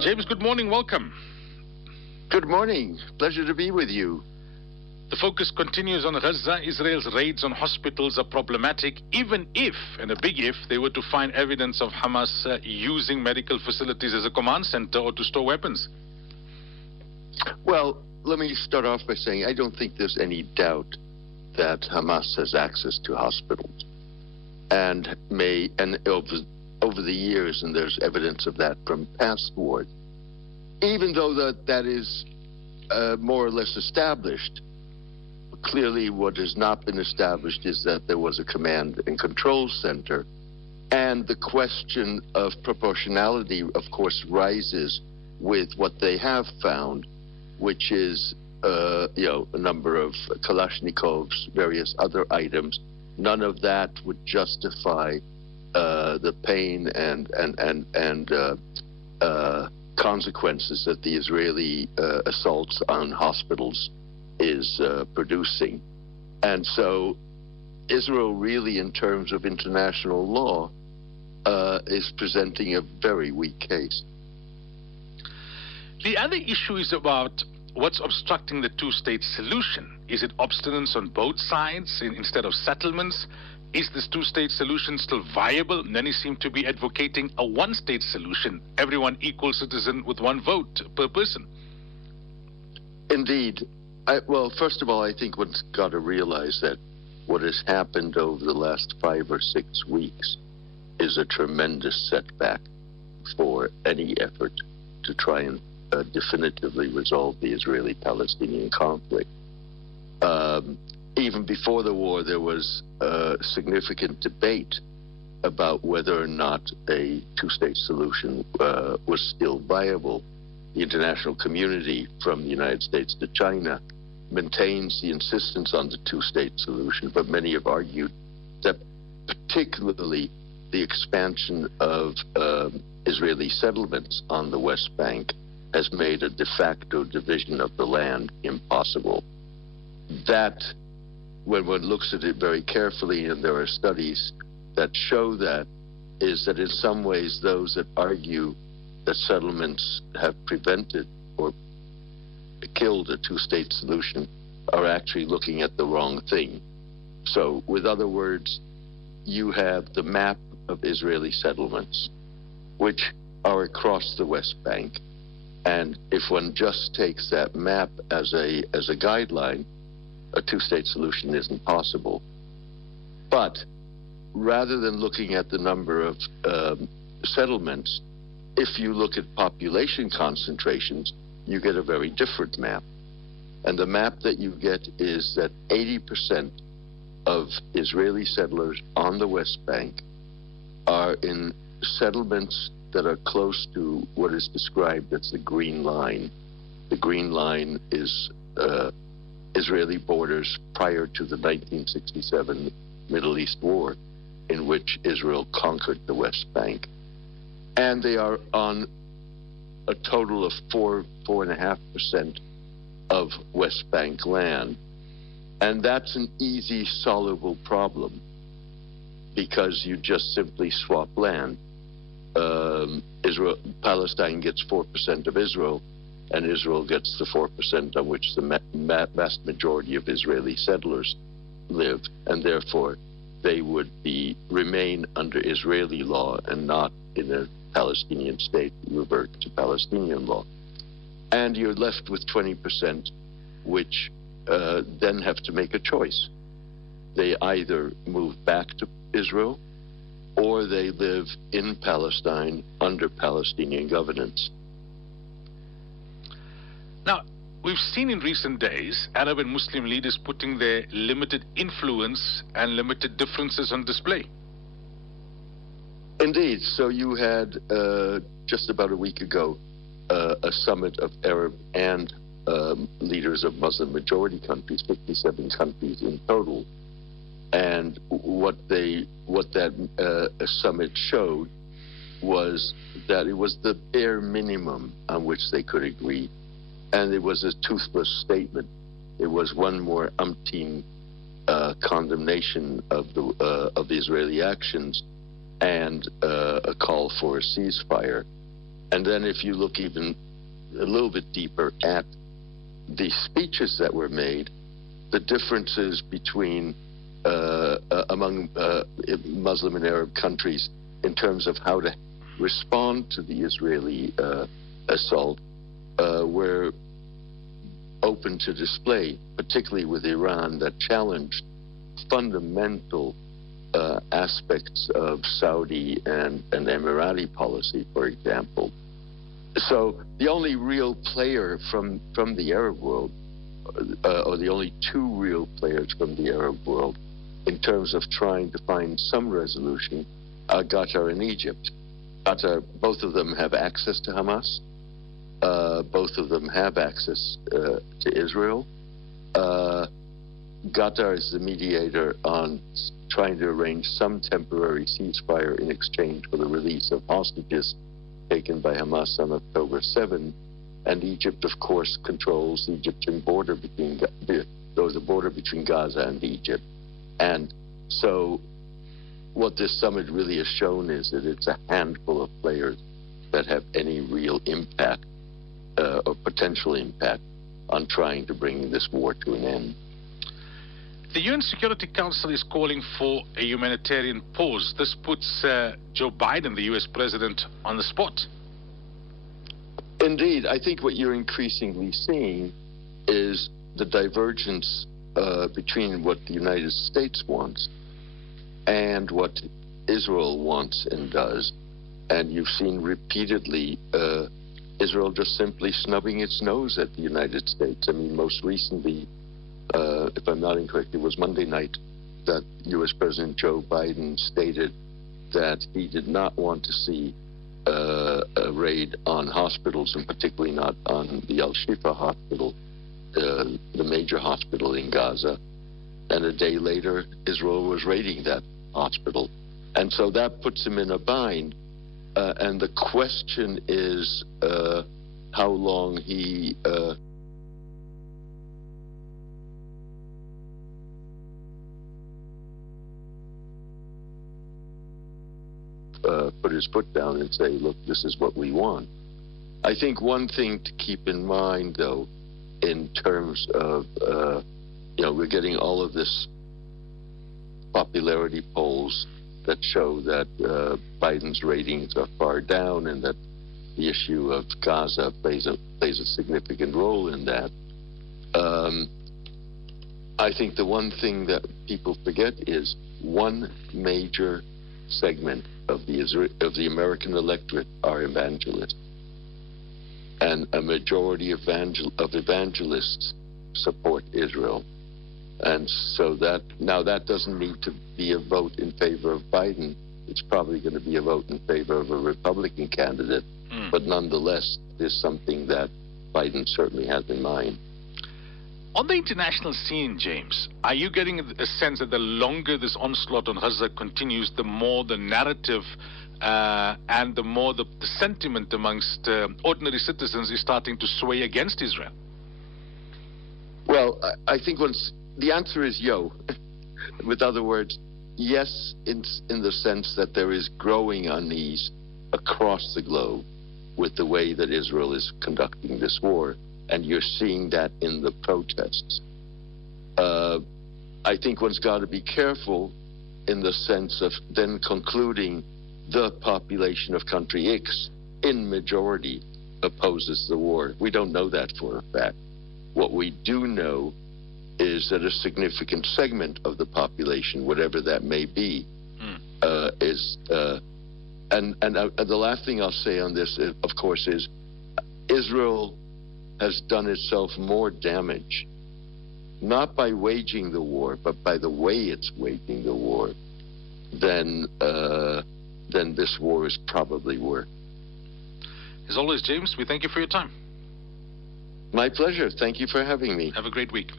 James, good morning. Welcome. Good morning. Pleasure to be with you. The focus continues on Gaza. Israel's raids on hospitals are problematic, even if, and a big if, they were to find evidence of Hamas using medical facilities as a command center or to store weapons. Well, let me start off by saying I don't think there's any doubt that Hamas has access to hospitals and over the years, and there's evidence of that from past wars, even though that is more or less established. Clearly, what has not been established is that there was a command and control center, and the question of proportionality, of course, rises with what they have found, which is a number of Kalashnikovs, various other items. None of that would justify the pain and consequences that the Israeli assaults on hospitals is producing. And so Israel really, in terms of international law, is presenting a very weak case. The other issue is about what's obstructing the two-state solution. Is it obstinance on both sides instead of settlements? Is this two-state solution still viable? Many seem to be advocating a one-state solution, everyone equal citizen with one vote per person. Indeed. Well, first of all, I think one's got to realize that what has happened over the last 5 or 6 weeks is a tremendous setback for any effort to try and definitively resolve the Israeli-Palestinian conflict. Even before the war, there was significant debate about whether or not a two-state solution was still viable. The international community, from the United States to China, maintains the insistence on the two-state solution, but many have argued that particularly the expansion of Israeli settlements on the West Bank has made a de facto division of the land impossible. That, when one looks at it very carefully, and there are studies that show that, is that in some ways those that argue that settlements have prevented or killed a two-state solution are actually looking at the wrong thing. So, with other words, you have the map of Israeli settlements, which are across the West Bank. And if one just takes that map as a guideline, a two-state solution isn't possible. But rather than looking at the number of settlements, if you look at population concentrations, you get a very different map. And the map that you get is that 80% of Israeli settlers on the West Bank are in settlements that are close to what is described as the Green Line. The Green Line is Israeli borders prior to the 1967 Middle East War, in which Israel conquered the West Bank. And they are on a total of 4.5% of West Bank land. And that's an easy, solvable problem, because you just simply swap land. Palestine gets 4% of Israel, and Israel gets the 4% on which the vast majority of Israeli settlers live, and therefore they would remain under Israeli law and not in a Palestinian state, revert to Palestinian law. And you're left with 20%, which then have to make a choice. They either move back to Israel, or they live in Palestine under Palestinian governance. Now, we've seen in recent days Arab and Muslim leaders putting their limited influence and limited differences on display. Indeed. So you had, just about a week ago, a summit of Arab and leaders of Muslim-majority countries, 57 countries in total. And what that summit showed was that it was the bare minimum on which they could agree. And it was a toothless statement. It was one more umpteen condemnation of the Israeli actions and a call for a ceasefire. And then if you look even a little bit deeper at the speeches that were made, the differences between among Muslim and Arab countries in terms of how to respond to the Israeli assault were open to display, particularly with Iran, that challenged fundamental aspects of Saudi and Emirati policy, for example. So the only real player from the Arab world, or the only two real players from the Arab world, in terms of trying to find some resolution, are Qatar and Egypt. Qatar, both of them have access to Hamas. Both of them have access to Israel. Qatar is the mediator on trying to arrange some temporary ceasefire in exchange for the release of hostages taken by Hamas on October 7. And Egypt, of course, controls the Egyptian border between Gaza and Egypt. And so what this summit really has shown is that it's a handful of players that have any real impact or potential impact on trying to bring this war to an end. The UN Security Council is calling for a humanitarian pause. This puts Joe Biden, the U.S. president, on the spot. Indeed, I think what you're increasingly seeing is the divergence between what the United States wants and what Israel wants and does. And you've seen repeatedly Israel just simply snubbing its nose at the United States. I mean, most recently, if I'm not incorrect, it was Monday night that U.S. President Joe Biden stated that he did not want to see a raid on hospitals, and particularly not on the Al-Shifa hospital, the major hospital in Gaza. And a day later, Israel was raiding that hospital. And so that puts him in a bind. And the question is how long he put his foot down and say, look, this is what we want. I think one thing to keep in mind, though, in terms of, we're getting all of this popularity polls that show that Biden's ratings are far down and that the issue of Gaza plays a significant role in that. I think the one thing that people forget is one major segment of the American electorate are evangelists, and a majority of evangelists support Israel. And so that doesn't need to be a vote in favor of Biden. It's probably going to be a vote in favor of a Republican candidate. But nonetheless, there's something that Biden certainly has in mind. On the international scene, James, are you getting a sense that the longer this onslaught on Gaza continues, the more the narrative and the more the sentiment amongst ordinary citizens is starting to sway against Israel? Well, I think the answer is yo. With other words, yes, in the sense that there is growing unease across the globe with the way that Israel is conducting this war, and you're seeing that in the protests. I think one's got to be careful in the sense of then concluding the population of country X in majority opposes the war. We don't know that for a fact. What we do know is that a significant segment of the population, whatever that may be, is. And the last thing I'll say on this, of course, is Israel has done itself more damage, not by waging the war, but by the way it's waging the war, than this war is probably worth. As always, James, we thank you for your time. My pleasure. Thank you for having me. Have a great week.